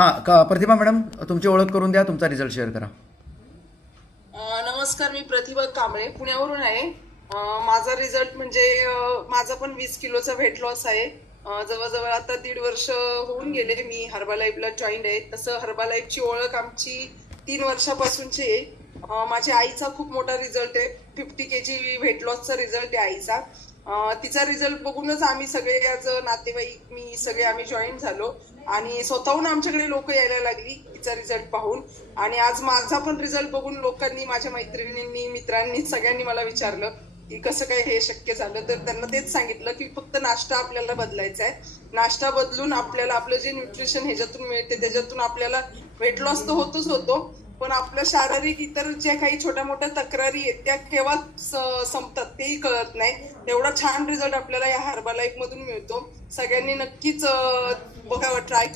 हां, प्रतिभा मॅडम, तुमची ओळख करून द्या, तुमचा रिझल्ट शेअर करा. नमस्कार, मी प्रतिभा कांबळे पुण्यावरून आहे. माझा रिझल्ट म्हणजे माझा पण 20 किलोचा वेट लॉस आहे. जवळजवळ आता 1.5 वर्ष होऊन गेले मी हर्बालाईफला जॉईन आहे. तसं हर्बालाईफची ओळख आमची 3 वर्षापासूनची आहे. माझ्या आईचा खूप मोठा रिझल्ट आहे. 50 kg वेट लॉसचा रिझल्ट आहे आईचा. तिचा रिझल्ट बघूनच आम्ही सगळे आज नातेवाईक मी सगळे आम्ही जॉईन झालो आणि स्वतःहून आमच्याकडे लोक यायला लागली तिचा रिझल्ट पाहून. आणि आज माझा पण रिझल्ट बघून लोकांनी, माझ्या मैत्रिणींनी, मित्रांनी, सगळ्यांनी मला विचारलं की कसं काय हे शक्य झालं. तर त्यांना तेच सांगितलं की फक्त नाश्ता आपल्याला बदलायचा आहे. नाश्ता बदलून आपल्याला आपलं जे न्यूट्रिशन ह्याच्यातून मिळते त्याच्यातून आपल्याला वेट लॉस तर होतोच होतो, पण आपल्या शारीरिक इतर ज्या काही छोट्या मोठ्या तक्रारी आहेत त्या केव्हा संपतात तेही कळत नाही. एवढा छान रिझल्ट आपल्याला या हर्बालाईफ मधून मिळतो. सगळ्यांनी नक्कीच बघावं, ट्राय